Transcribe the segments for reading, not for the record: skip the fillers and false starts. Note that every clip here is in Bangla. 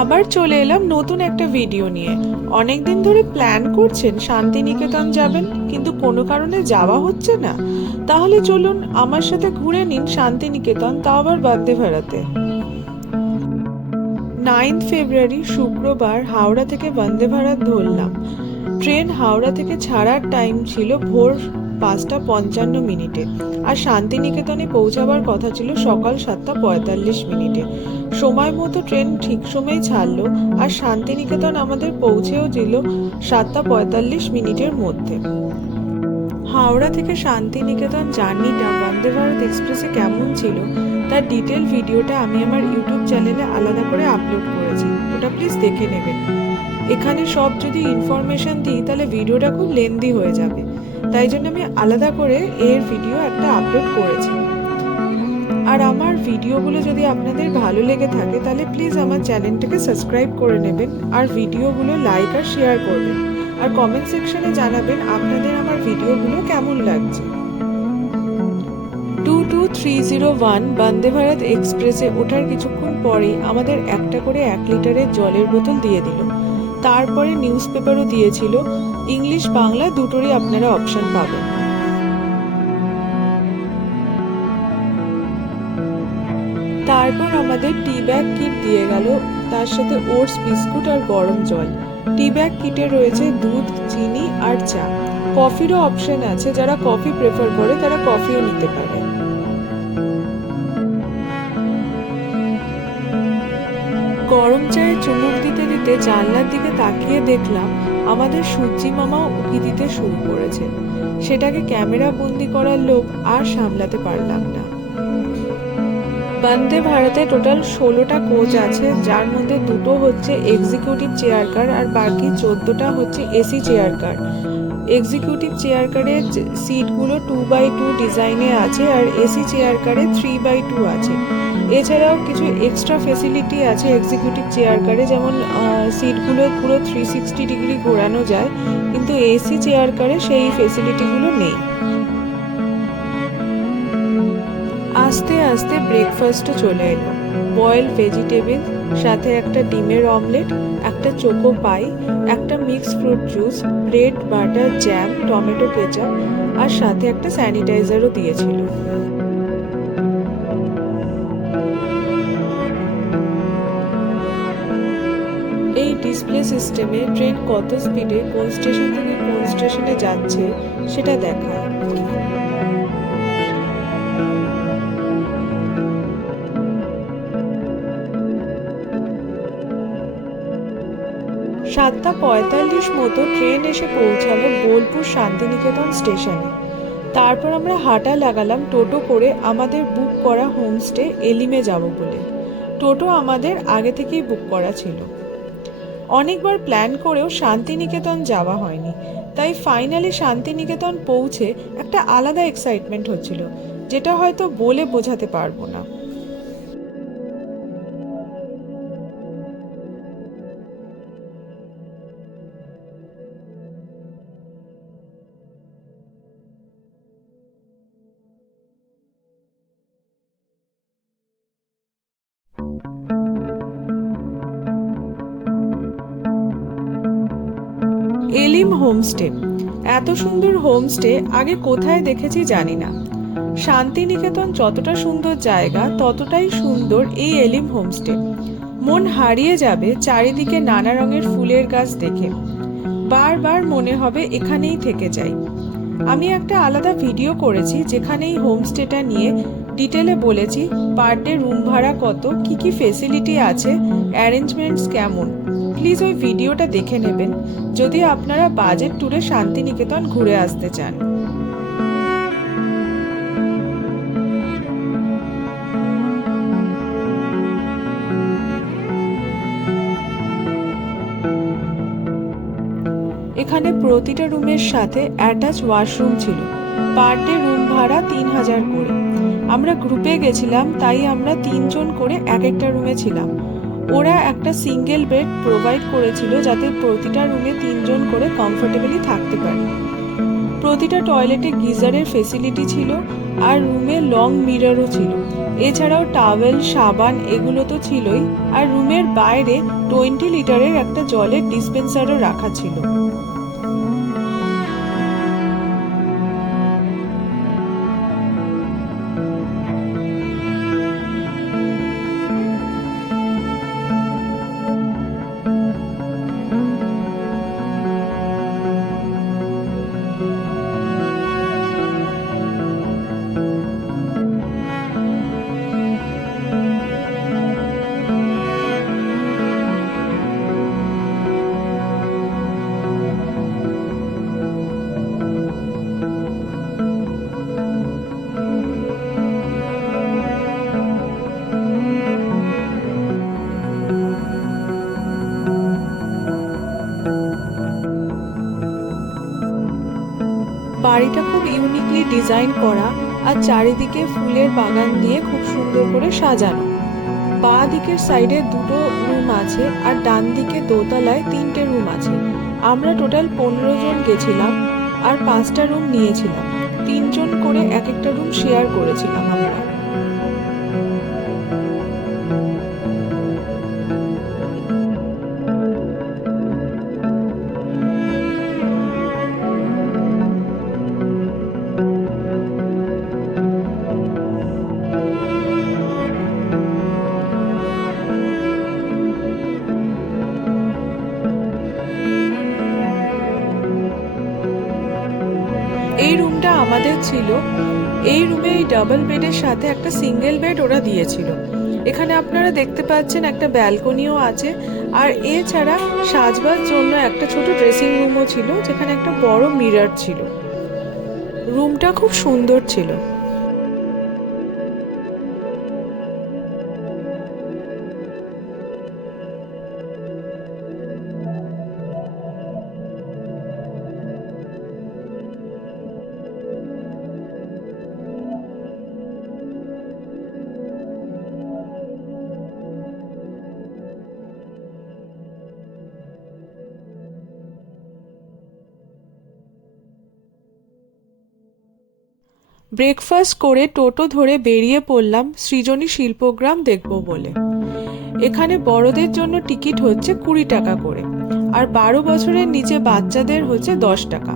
আবার চলে এলাম নতুন একটা ভিডিও নিয়ে। অনেকদিন ধরে প্ল্যান করছেন শান্তিনিকেতন যাবেন, কিন্তু কোনো কারণে যাওয়া হচ্ছে না। তাহলে চলুন আমার সাথে ঘুরে নিন শান্তিনিকেতন, তাও আবার বন্দে ভারতে। 9 ফেব্রুয়ারি শুক্রবার হাওড়া থেকে বন্দে ভারত ধরলাম। ট্রেন হাওড়া থেকে ছাড়ার টাইম ছিল ভোর 5টা 55 মিনিটে, আর শান্তিনিকেতনে পৌঁছাবার কথা ছিল সকাল 7টা 45 মিনিটে। সময় মতো ট্রেন ঠিক সময় ছাড়লো, আর শান্তিনিকেতন আমাদের পৌঁছেও দিল 7টা 45 মিনিটের মধ্যে। হাওড়া থেকে শান্তিনিকেতন জার্নিটা বন্দে ভারত এক্সপ্রেসে কেমন ছিল তার ডিটেল ভিডিওটা আমি আমার ইউটিউব চ্যানেলে আলাদা করে আপলোড করেছি, ওটা প্লিজ দেখে নেবেন। এখানে সব যদি ইনফরমেশন দিই তাহলে ভিডিওটা খুব লেন্দি হয়ে যাবে, তাই জন্য আমি আলাদা করে এর ভিডিও একটা আপলোড করেছি। আর আমার ভিডিওগুলো যদি আপনাদের ভালো লেগে থাকে তাহলে প্লিজ আমার চ্যানেলটাকে সাবস্ক্রাইব করে নেবেন, আর ভিডিওগুলো লাইক আর শেয়ার করবেন, আর কমেন্ট সেকশনে জানাবেন আপনাদের আমার ভিডিওগুলো কেমন লাগছে। 22301 বন্দে ভারত এক্সপ্রেসে ওঠার কিছুক্ষণ পরেই আমাদের একটা করে 1 লিটারের জলের বোতল দিয়ে দিল। তারপরে নিউজ পেপারও দিয়েছিল, ইংলিশ বাংলা দুটোরই আপনারা অপশন পাবেন। তারপর আমাদের টি ব্যাগ কিট দিয়ে গেল, তার সাথে ওটস বিস্কুট আর গরম জল। টি ব্যাগ কিটে রয়েছে দুধ, চিনি আর চা। কফিরও অপশন আছে, যারা কফি প্রেফার করে তারা কফিও নিতে পারে। গরম চায়ে চুমুক দিতে দিতে জানলার দিকে তাকিয়ে দেখলাম আমাদের সূর্যি মামাও উঁকি দিতে শুরু করেছে। সেটাকে ক্যামেরা বন্দি করার লোভ আর সামলাতে পারলাম না। বন্দে ভারতে টোটাল 16টা কোচ আছে, যার মধ্যে দুটো হচ্ছে এক্সিকিউটিভ চেয়ার কার আর বাকি 14টা হচ্ছে AC chair car. Executive chair কারের সিটগুলো 2x2 ডিজাইনে আছে, আর এসি চেয়ার কারে 3x2 আছে। এছাড়াও কিছু এক্সট্রা ফেসিলিটি আছে এক্সিকিউটিভ চেয়ার কারে, যেমন সিটগুলো পুরো 360 ডিগ্রি ঘোরানো যায়, কিন্তু এসি চেয়ার কারে সেই ফেসিলিটিগুলো নেই। আস্তে আস্তে ব্রেকফাস্টও চলে এলো। বয়েলড ভেজিটেবল, সাথে একটা ডিমের অমলেট, একটা চোকো পাই, একটা mix fruit juice, bread, butter, jam, tomato ketchup, আর সাথে একটা স্যানিটাইজারও দিয়েছিল। এই ডিসপ্লে সিস্টেমে ট্রেন কত স্পিডে কোন স্টেশন থেকে কোন স্টেশনে যাচ্ছে সেটা দেখায়। 7টা 45 মতো ট্রেন এসে পৌঁছালো বোলপুর শান্তিনিকেতন স্টেশনে। তারপর আমরা হাঁটা লাগালাম টোটো করে আমাদের বুক করা হোমস্টে এলিমে যাব বলে। টোটো আমাদের আগে থেকেই বুক করা ছিল। অনেকবার প্ল্যান করেও শান্তিনিকেতন যাওয়া হয়নি, তাই ফাইনালি শান্তিনিকেতন পৌঁছে একটা আলাদা এক্সাইটমেন্ট হচ্ছিল, যেটা হয়তো বলে বোঝাতে পারবো না। এলিম হোমস্টে, এত সুন্দর হোমস্টে আগে কোথায় দেখেছি জানি না। শান্তিনিকেতন যতটা সুন্দর জায়গা ততটাই সুন্দর এই এলিম হোমস্টে। মন হারিয়ে যাবে চারিদিকে নানা রঙের ফুলের গাছ দেখে, বারবার মনে হবে এখানেই থেকে যাই। আমি একটা আলাদা ভিডিও করেছি যেখানে এই হোমস্টেটা নিয়ে ডিটেলে বলেছি পার ডে রুম ভাড়া কত, কি কি ফেসিলিটি আছে, অ্যারেঞ্জমেন্টস কেমন। প্লিজ ওই ভিডিওটা দেখে নেবেন যদি আপনারা বাজেট ট্যুরে শান্তিনিকেতন ঘুরে আসতে চান। এখানে প্রতিটা রুমের সাথে অ্যাটাচ ওয়াশরুম ছিল। পার ডে রুম ভাড়া 3000 করে। আমরা গ্রুপে গেছিলাম, তাই আমরা 3জন করে এক একটা রুমে ছিলাম। ওরা একটা সিঙ্গেল বেড প্রোভাইড করেছিল যাতে প্রতিটা রুমে 3জন করে কমফোর্টেবলি থাকতে পারে। প্রতিটা টয়লেটে গিজারের ফেসিলিটি ছিল, আর রুমে লং মিররও ছিল। এছাড়াও টাওয়েল, সাবান এগুলো তো ছিলই, আর রুমের বাইরে 20 লিটারের একটা জলের ডিসপেন্সারও রাখা ছিল। বাড়িটা খুব ইউনিকলি ডিজাইন করা, আর চারিদিকে ফুলের বাগান দিয়ে খুব সুন্দর করে সাজানো। বাঁ দিকের সাইডে 2টো রুম আছে, আর ডান দিকে দোতলায় 3টে রুম আছে। আমরা টোটাল 15 জন গেছিলাম, আর 5টা রুম নিয়েছিলাম। 3 জন করে এক একটা রুম শেয়ার করেছিলাম আমরা। এই রুমটা আমাদের ছিল। এই রুমে এই ডাবল বেডের সাথে একটা সিঙ্গেল বেড ওরা দিয়েছিল। এখানে আপনারা দেখতে পাচ্ছেন একটা ব্যালকনিও আছে, আর এছাড়া সাজবার জন্য একটা ছোট ড্রেসিং রুমও ছিল, যেখানে একটা বড় মিরর ছিল। রুমটা খুব সুন্দর ছিল। ব্রেকফাস্ট করে টোটো ধরে বেরিয়ে পড়লাম সৃজনী শিল্পগ্রাম দেখব বলে। এখানে বড়দের জন্য টিকিট হচ্ছে 20 টাকা করে, আর 12 বছরের নিচে বাচ্চাদের হচ্ছে 10 টাকা।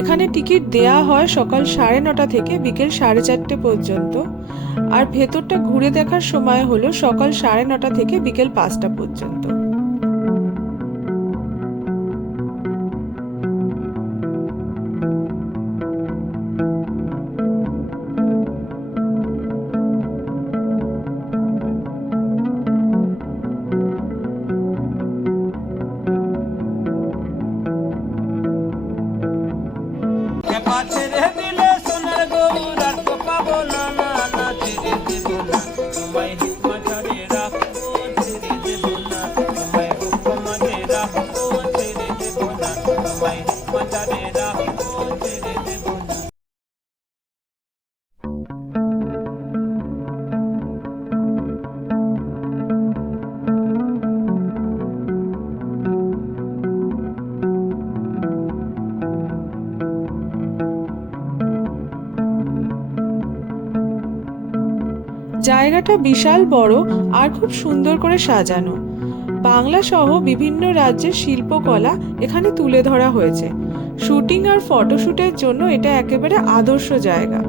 এখানে টিকিট দেয়া হয় সকাল 9:30 থেকে বিকেল 4:30 পর্যন্ত, আর ভেতরটা ঘুরে দেখার সময় হলো সকাল 9:30 থেকে বিকেল 5টা পর্যন্ত। জায়গাটা বিশাল বড় আর খুব সুন্দর করে সাজানো। বাংলা সহ বিভিন্ন রাজ্যের শিল্পকলা এখানে তুলে ধরা হয়েছে। শুটিং আর ফটোশুটের জন্য এটা একেবারে আদর্শ জায়গা।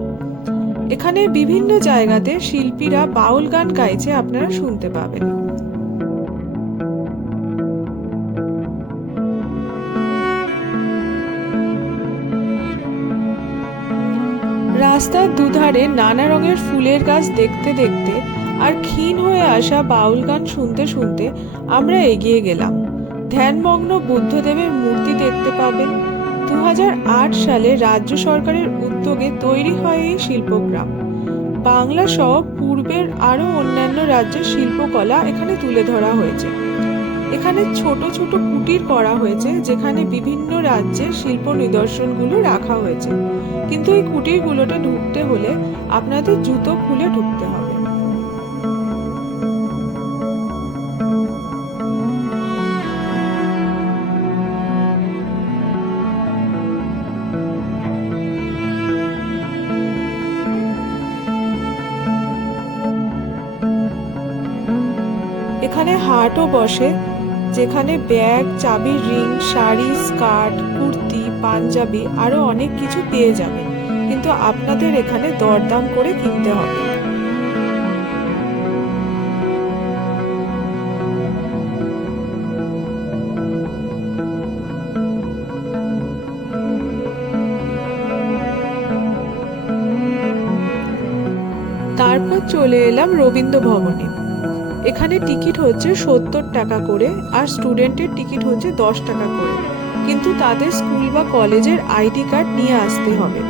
এখানে বিভিন্ন জায়গাতে শিল্পীরা বাউল গান গাইছে, আপনারা শুনতে পাবেন। রাস্তার দুধারে নানা রঙের ফুলের গাছ দেখতে দেখতে আর ক্ষীণ হয়ে আসা বাউল গান শুনতে শুনতে আমরা এগিয়ে গেলাম। ধ্যানমগ্ন বুদ্ধদেবের মূর্তি দেখতে পাবেন। 2008 সালে রাজ্য সরকারের উদ্যোগে তৈরি হয় এই শিল্পগ্রাম। বাংলা সহ পূর্বের আরো অন্যান্য রাজ্যের শিল্পকলা এখানে তুলে ধরা হয়েছে। এখানে ছোট ছোট কুটির করা হয়েছে, যেখানে বিভিন্ন রাজ্যের শিল্প নিদর্শনগুলো রাখা হয়েছে। কিন্তু এই কুটিরগুলোতে ঢুকতে হলে আপনাদের জুতো খুলে ঢুকতে হবে। হাটও বসে, যেখানে ব্যাগ, চাবির রিং, শাড়ি, স্কার্ট, কুর্তি, পাঞ্জাবি আরো অনেক কিছু পেয়ে যাবেন, কিন্তু আপনাদের এখানে দরদাম করে কিনতে হবে। তারপর চলে এলাম রবীন্দ্র ভবনে। এখানে টিকিট হচ্ছে 70 টাকা করে, আর স্টুডেন্টের টিকিট হচ্ছে 10 টাকা করে, কিন্তু তাদের স্কুল বা কলেজের আইডি কার্ড নিয়ে আসতে হবে।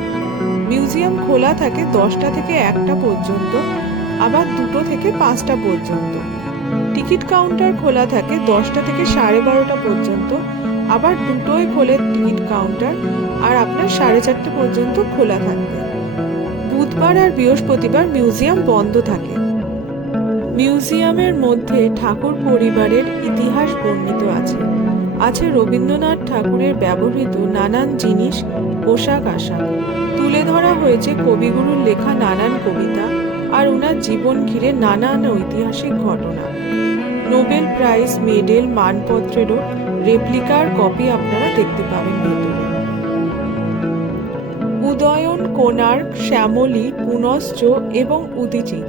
মিউজিয়াম খোলা থাকে 10টা থেকে 1টা পর্যন্ত, আবার 2টো থেকে 5টা পর্যন্ত। টিকিট কাউন্টার খোলা থাকে 10টা থেকে 12:30টা পর্যন্ত, আবার 2টোয় খোলে টিকিট কাউন্টার, আর আপনার 4:30 পর্যন্ত খোলা থাকবে। বুধবার আর বৃহস্পতিবার মিউজিয়াম বন্ধ থাকে। মিউজিয়ামের মধ্যে ঠাকুর পরিবারের ইতিহাস বর্ণিত আছে। আছে রবীন্দ্রনাথ ঠাকুরের ব্যবহৃত নানান জিনিস, পোশাক আশাক। তুলে ধরা হয়েছে কবিগুরুর লেখা নানান কবিতা আর ওনার জীবন ঘিরে নানান ঐতিহাসিক ঘটনা। নোবেল প্রাইজ, মেডেল, মানপত্রেরও রেপ্লিকার কপি আপনারা দেখতে পাবেন ভেতরে। উদয়ন, কোণার্ক, শ্যামলী, পুনশ্চ এবং উদীচী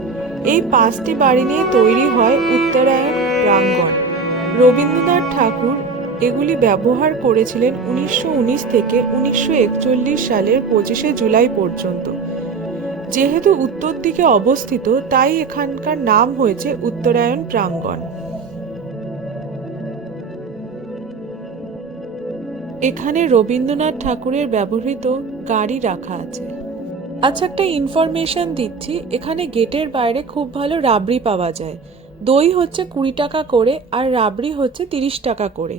এই 5টি বাড়ি নিয়ে তৈরি হয় উত্তরায়ণ প্রাঙ্গণ। রবীন্দ্রনাথ ঠাকুর এগুলি ব্যবহার করেছিলেন 1919 থেকে 1941 সালের 25শে জুলাই পর্যন্ত। যেহেতু উত্তর দিকে অবস্থিত, তাই এখানকার নাম হয়েছে উত্তরায়ণ প্রাঙ্গণ। এখানে রবীন্দ্রনাথ ঠাকুরের ব্যবহৃত গাড়ি রাখা আছে। আচ্ছা, একটা ইনফরমেশন দিচ্ছি, এখানে গেটের বাইরে খুব ভালো রাবড়ি পাওয়া যায়। দই হচ্ছে 20 টাকা করে, আর রাবড়ি হচ্ছে 30 টাকা করে।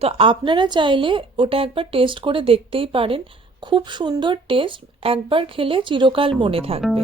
তো আপনারা চাইলে ওটা একবার টেস্ট করে দেখতেই পারেন। খুব সুন্দর টেস্ট, একবার খেলে চিরকাল মনে থাকবে।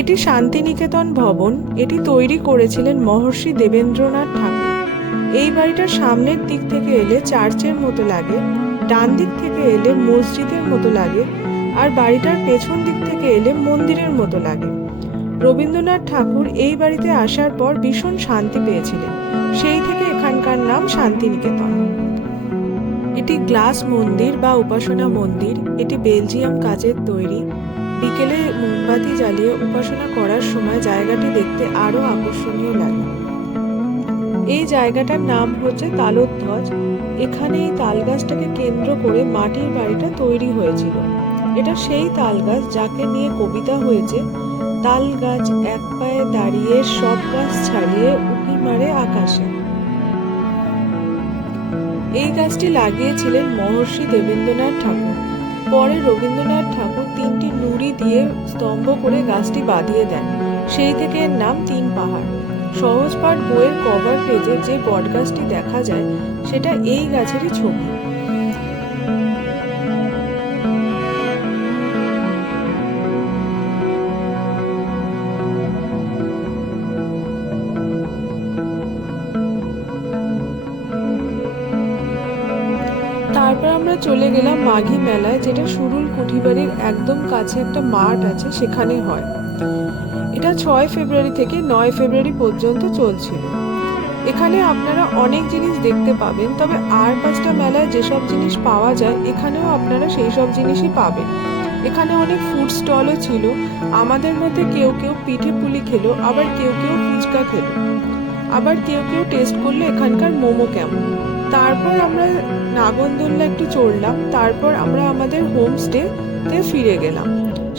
এটি শান্তিনিকেতন ভবন। এটি তৈরি করেছিলেন মহর্ষি দেবেন্দ্রনাথ ঠাকুর। এই বাড়িটার সামনের দিক থেকে এলে চার্চের মতো লাগে, ডান দিক থেকে এলে মসজিদের মতো লাগে, আর বাড়িটার পেছন দিক থেকে এলে মন্দিরের মতো লাগে। রবীন্দ্রনাথ ঠাকুর এই বাড়িতে আসার পর ভীষণ শান্তি পেয়েছিলেন, সেই থেকে এখানকার নাম শান্তিনিকেতন। এটি গ্লাস মন্দির বা উপাসনা মন্দির। এটি বেলজিয়াম কাচের তৈরি। বিকেলে মোমবাতি জ্বালিয়ে উপাসনা করার সময় জায়গাটি দেখতে আরো আকর্ষণীয় লাগে। এই জায়গাটার নাম হচ্ছে তালধ্বজ। এখানে এই তাল গাছটাকে কেন্দ্র করে মাটির বাড়িটা তৈরি হয়েছিল। এটা সেই তাল গাছ যাকে নিয়ে কবিতা হয়েছে, তাল গাছ এক পায়ে দাঁড়িয়ে সব গাছ ছাড়িয়ে উঁকি মারে আকাশে। এই গাছটি লাগিয়েছিলেন মহর্ষি দেবেন্দ্রনাথ ঠাকুর। পরে রবীন্দ্রনাথ ঠাকুর 3টি নুড়ি দিয়ে স্তম্ভ করে গাছটি বাঁধিয়ে দেন। সেই থেকে এর নাম 3 পাহাড়। সহজ পাঠ বইয়ের কভার পেজে যে বটগাছটি দেখা যায়, সেটা এই গাছেরই ছবি। তারপর আমরা চলে গেলাম মাঘী মেলায়, যেটা সুরুল কুঠিবাড়ির একদম কাছে একটা মাঠ আছে, সেখানে হয়। এটা 6 ফেব্রুয়ারি থেকে 9 ফেব্রুয়ারি পর্যন্ত চলছিল। এখানে আপনারা অনেক জিনিস দেখতে পাবেন, তবে আর 5টা মেলায় যেসব জিনিস পাওয়া যায় এখানেও আপনারা সেই সব জিনিসই পাবেন। এখানে অনেক ফুড স্টলও ছিল। আমাদের মধ্যে কেউ কেউ পিঠে পুলি খেলো, আবার কেউ কেউ ফুচকা খেলো, আবার কেউ কেউ টেস্ট করলো এখানকার মোমো কেমন। তারপর আমরা নাগরদোল্লা একটু চড়লাম। তারপর আমরা আমাদের হোমস্টেতে ফিরে গেলাম।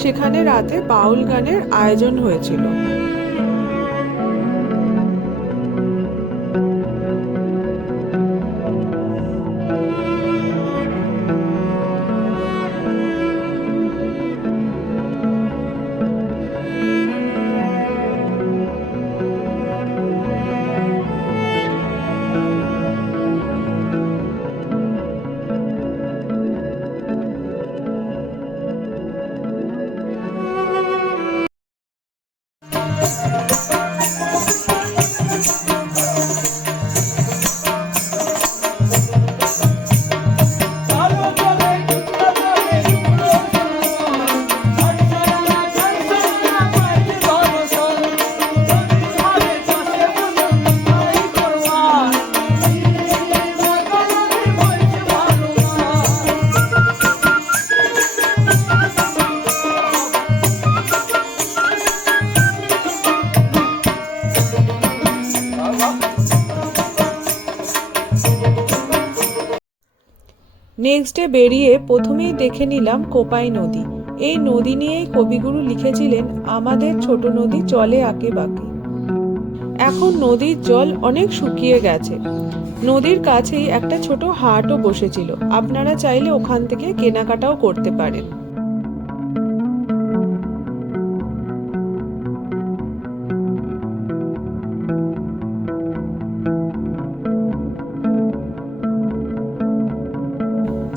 সেখানে রাতে বাউল গানের আয়োজন হয়েছিল। নেক্সট ডে বেরিয়ে প্রথমেই দেখে নিলাম কোপাই নদী। এই নদী নিয়েই কবিগুরু লিখেছিলেন আমাদের ছোট নদী চলে আঁকে বাঁকে। এখন নদীর জল অনেক শুকিয়ে গেছে। নদীর কাছেই একটা ছোট হাটও বসেছিল, আপনারা চাইলে ওখান থেকে কেনাকাটাও করতে পারেন।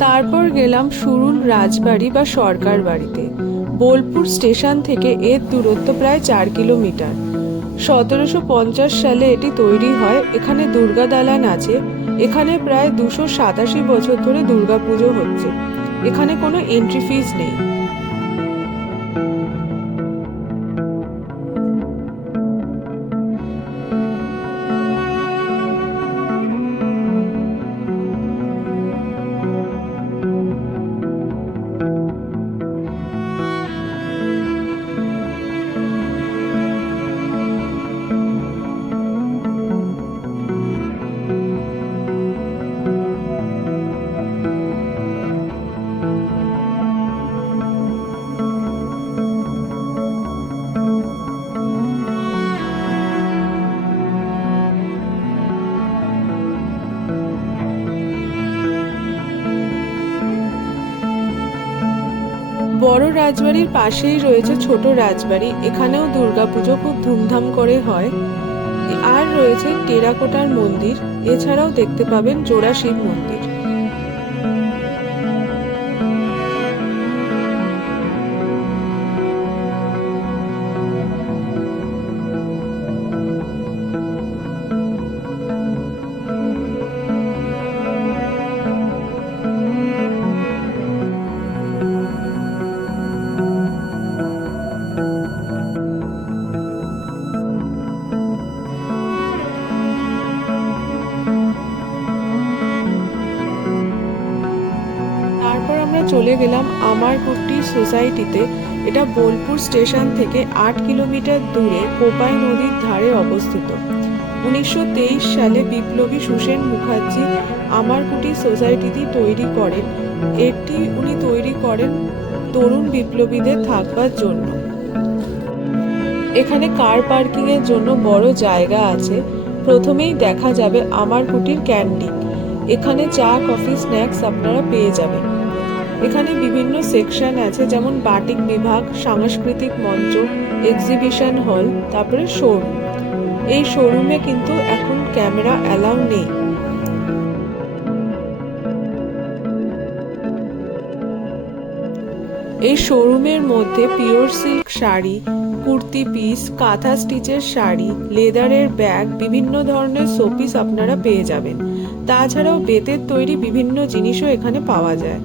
তারপর গেলাম সুরুল রাজবাড়ি বা সরকার বাড়িতে। বোলপুর স্টেশন থেকে এর দূরত্ব প্রায় 4 কিলোমিটার। 1750 সালে এটি তৈরি হয়। এখানে দুর্গা দালান আছে। এখানে প্রায় 287 বছর ধরে দুর্গাপুজো হচ্ছে। এখানে কোনো এন্ট্রি ফিস নেই। বড় রাজবাড়ির পাশেই রয়েছে ছোট রাজবাড়ি। এখানেও দুর্গাপুজো খুব ধুমধাম করে হয়। আর রয়েছে টেরাকোটার মন্দির। এছাড়াও দেখতে পাবেন জোড়া শিব মন্দির। আমরা চলে গেলাম আমারকুটি সোসাইটিতে। এটা বোলপুর স্টেশন থেকে 8 কিলোমিটার দূরে কোপাই নদীর ধারে অবস্থিত। 1923 সালে বিপ্লবী সুসেন মুখার্জি আমারকুটি সোসাইটিটি তৈরি করেন। এটি উনি তৈরি করেন তরুণ বিপ্লবীদের থাকবার জন্য। এখানে কার পার্কিং এর জন্য বড় জায়গা আছে। প্রথমেই দেখা যাবে আমারকুটির ক্যান্টিন। এখানে চা, কফি, স্ন্যাক্স আপনারা পেয়ে যাবেন। এখানে বিভিন্ন সেকশন আছে, যেমন বাটিক বিভাগ, সাংস্কৃতিক মঞ্চ, এক্সিবিশন হল, তারপরে শোরুম। এই শোরুমে কিন্তু এখন ক্যামেরা অ্যালাউ নেই। এই শোরুমের মধ্যে pure silk sari, kurti piece, কাঁথা স্টিচের শাড়ি, লেদারের ব্যাগ, বিভিন্ন ধরনের শোপিস আপনারা পেয়ে যাবেন। তাছাড়াও বেতের তৈরি বিভিন্ন জিনিসও এখানে পাওয়া যায়।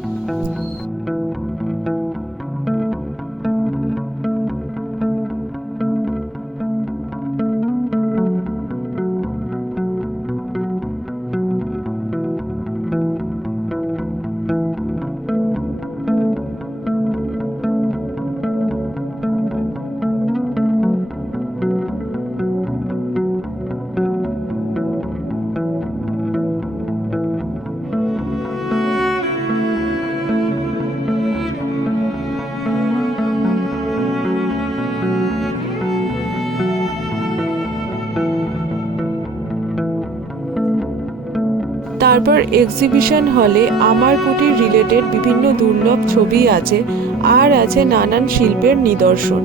তারপর এক্সিবিশন হলে আমারকুটির রিলেটেড বিভিন্ন দুর্লভ ছবি আছে, আর আছে নানান শিল্পের নিদর্শন।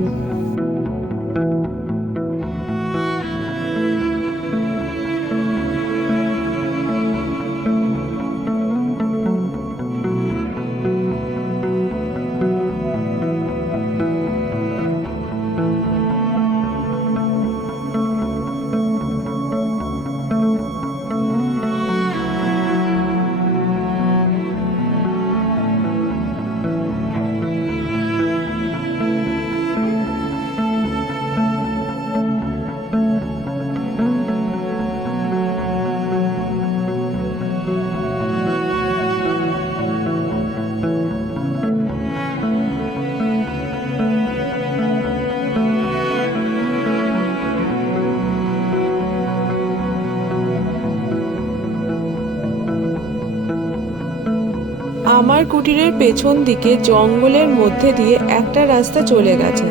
আমার কুটিরের পেছন দিকে জঙ্গলের মধ্যে দিয়ে একটা রাস্তা চলে গেছে।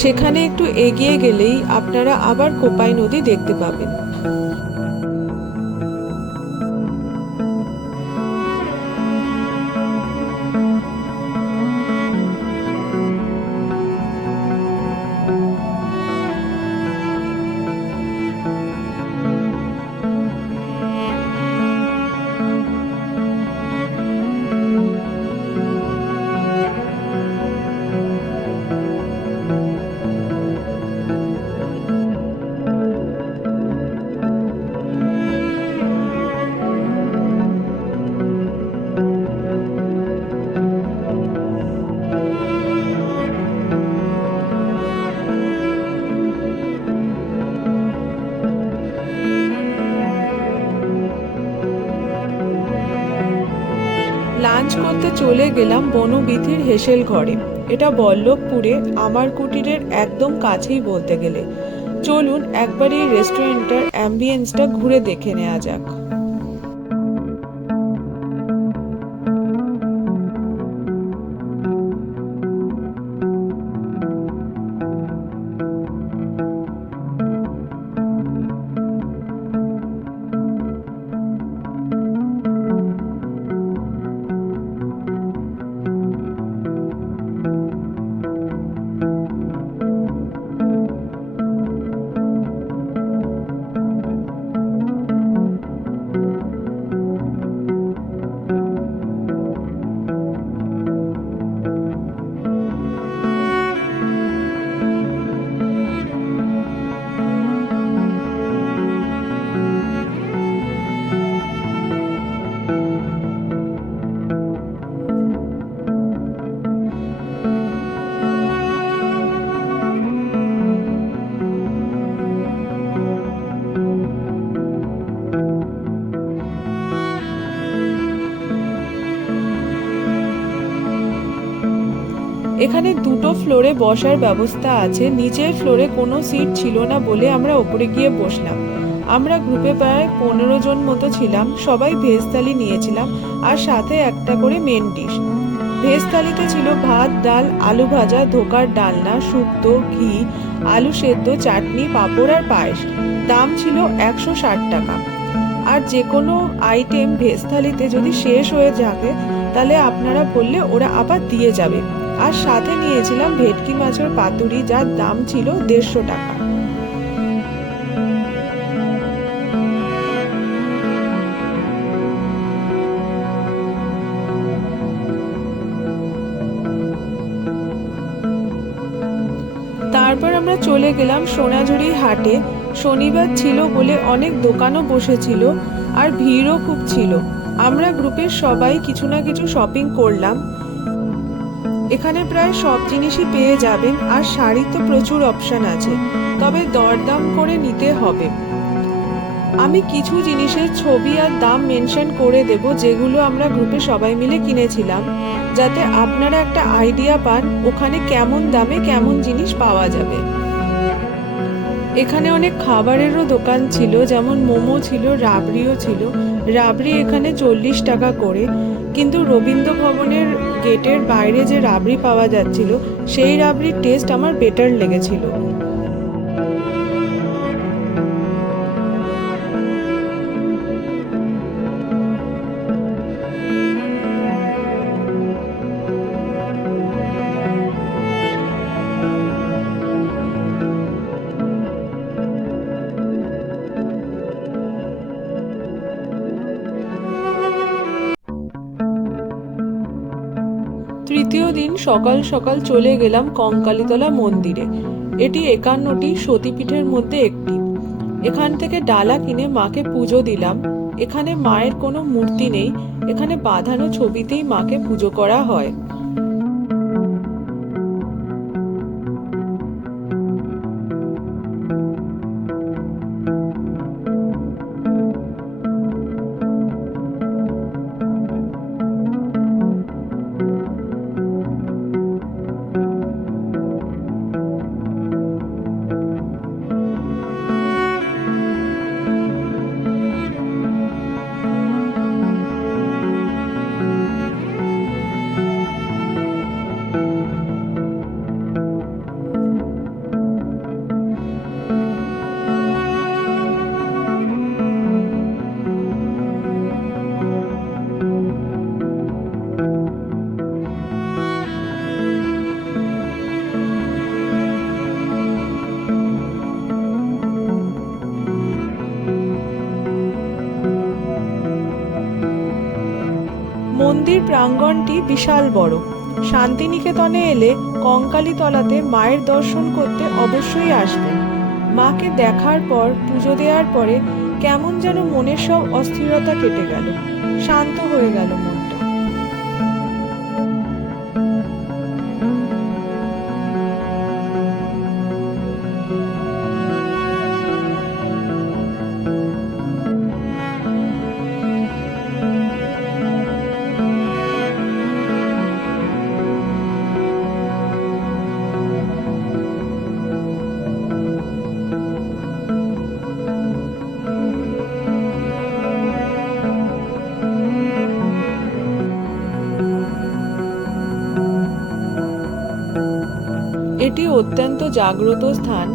সেখানে একটু এগিয়ে গেলেই আপনারা আবার কোপাই নদী দেখতে পাবেন। লাঞ্চ করতে চলে গেলাম বনবিথির হেসেল ঘরে। এটা বল্লভপুরে আমার কুটিরের একদম কাছেই বলতে গেলে। চলুন একবার এই রেস্টুরেন্টটার অ্যাম্বিয়েন্সটা ঘুরে দেখে নেওয়া যাক। এখানে দুটো ফ্লোরে বসার ব্যবস্থা আছে। নিচের ফ্লোরে কোনো সিট ছিল না বলে আমরা ওপরে গিয়ে বসলাম। আমরা গ্রুপে প্রায় 15 জন মতো ছিলাম। সবাই ভেজ থালি নিয়েছিলাম আর সাথে একটা করে মেন ডিশ। ভেজ থালিতে ছিল ভাত, ডাল, আলু ভাজা, ধোকার ডালনা, শুক্তো, ঘি, আলু সেদ্ধ, চাটনি, পাঁপড় আর পায়েস। দাম ছিল 160 টাকা। আর যে কোনো আইটেম ভেজ থালিতে যদি শেষ হয়ে যাবে তাহলে আপনারা বললে ওরা আবার দিয়ে যাবে। আর সাথে নিয়েছিলাম ভেটকি মাছের পাতুরি, যার দাম ছিল 150 টাকা। তারপর আমরা চলে গেলাম সোনাঝুরি হাটে। শনিবার ছিল বলে অনেক দোকানও বসেছিল আর ভিড়ও খুব ছিল। আমরা গ্রুপের সবাই কিছু না কিছু শপিং করলাম। এখানে প্রায় সব জিনিসই পেয়ে যাবেন আর শাড়ির তো প্রচুর অপশন আছে, তবে দরদাম করে নিতে হবে। আমি কিছু জিনিসের ছবি আর দাম মেনশন করে দেব যেগুলো আমরা গ্রুপে সবাই মিলে কিনেছিলাম, যাতে আপনারা একটা আইডিয়া পান ওখানে কেমন দামে কেমন জিনিস পাওয়া যাবে। এখানে অনেক খাবারেরও দোকান ছিল, যেমন মোমো ছিল, রাবড়িও ছিল। রাবড়ি এখানে 40 টাকা করে, কিন্তু রবীন্দ্র ভবনের গেটের বাইরে যে রাবড়ি পাওয়া যাচ্ছিল সেই রাবড়ির টেস্ট আমার বেটার লেগেছিল। তৃতীয় দিন সকাল সকাল চলে গেলাম কঙ্কালীতলা মন্দিরে। এটি 51টি সতীপীঠের মধ্যে একটি। এখান থেকে ডালা কিনে মাকে পুজো দিলাম। এখানে মায়ের কোনো মূর্তি নেই, এখানে বাঁধানো ছবিতেই মাকে পুজো করা হয়। মন্দির প্রাঙ্গণটি বিশাল বড়। শান্তিনিকেতনে এলে কঙ্কালীতলাতে মায়ের দর্শন করতে অবশ্যই আসবেন। মাকে দেখার পর পুজো দেওয়ার পরে কেমন যেন মনের সব অস্থিরতা কেটে গেল, শান্ত হয়ে গেল মনটা। এটি অত্যন্ত জাগ্রত স্থান।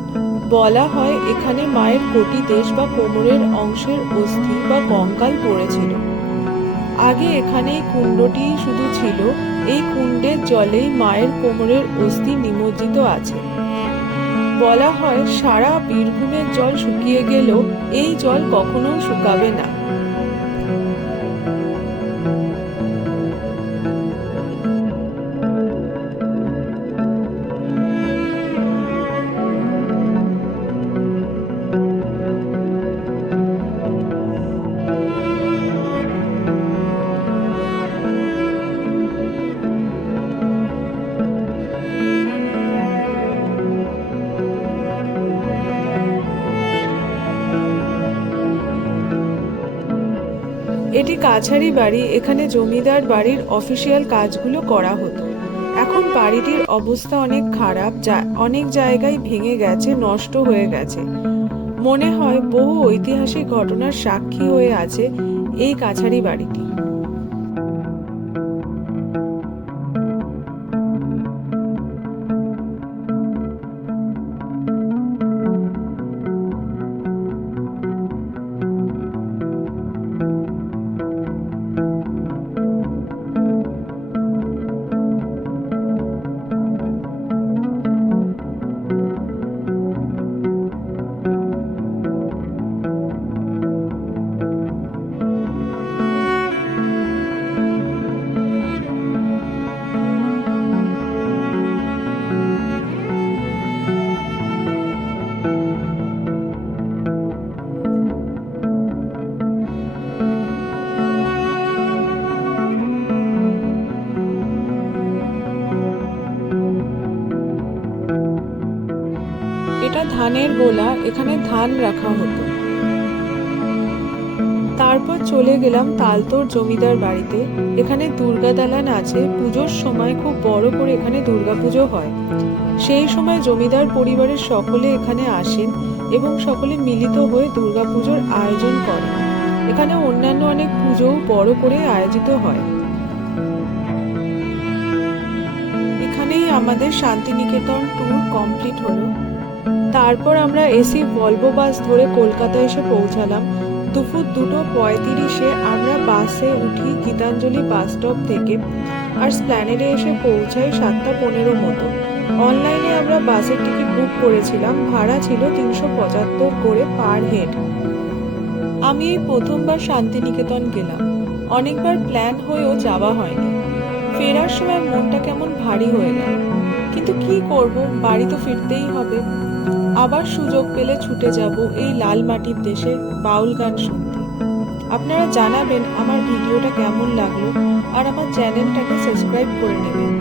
বলা হয় এখানে মায়ের কোটি দেশ বা কোমরের অংশের অস্থি বা কঙ্কাল পড়েছিল। আগে এখানে এই কুণ্ডটি শুধু ছিল। এই কুণ্ডের জলেই মায়ের কোমরের অস্থি নিমজ্জিত আছে। বলা হয় সারা বীরভূমের জল শুকিয়ে গেলেও এই জল কখনো শুকাবে না। এটি কাছারি বাড়ি। এখানে জমিদার বাড়ির অফিসিয়াল কাজগুলো করা হতো। এখন বাড়িটির অবস্থা অনেক খারাপ, অনেক জায়গায় ভেঙে গেছে, নষ্ট হয়ে গেছে। মনে হয় বহু ঐতিহাসিক ঘটনার সাক্ষী হয়ে আছে এই কাছারি বাড়িটি। এটা ধানের গোলা, এখানে ধান রাখা হতো। তারপর চলে গেলাম তালতোর জমিদার বাড়িতে। এখানে দুর্গা দালান আছে। পুজোর সময় খুব বড় করে এখানে দুর্গাপুজো হয়। সেই সময় জমিদার পরিবারের সকলে এখানে আসেন এবং সকলে মিলিত হয়ে দুর্গাপুজোর আয়োজন করেন। এখানে অন্যান্য অনেক পুজোও বড় করে আয়োজিত হয়। এখানেই আমাদের শান্তিনিকেতন ট্যুর কমপ্লিট হলো। তারপর আমরা এসি ভলভো বাস ধরে কলকাতা এসে পৌঁছালাম। দুপুর 2:35 আমরা বাসে উঠি গীতাঞ্জলি বাস স্টপ থেকে, আর স্প্ল্যানেডে এসে পৌঁছাই 7:15 মতো। অনলাইনে আমরা বাসের টিকিট বুক করেছিলাম। ভাড়া ছিল 375 করে পার হেড। আমি এই প্রথমবার শান্তিনিকেতন গেলাম। অনেকবার প্ল্যান হয়েও যাওয়া হয়নি। ফেরার সময় মনটা কেমন ভারী হয়ে গেল, কিন্তু কি করব, বাড়ি তো ফিরতেই হবে। আবার সুযোগ পেলে ছুটে যাব এই লাল মাটির দেশে বাউল গান শুনতে। আপনারা জানাবেন আমার ভিডিওটা কেমন লাগলো, আর আমার চ্যানেলটাকে সাবস্ক্রাইব করে নেবেন।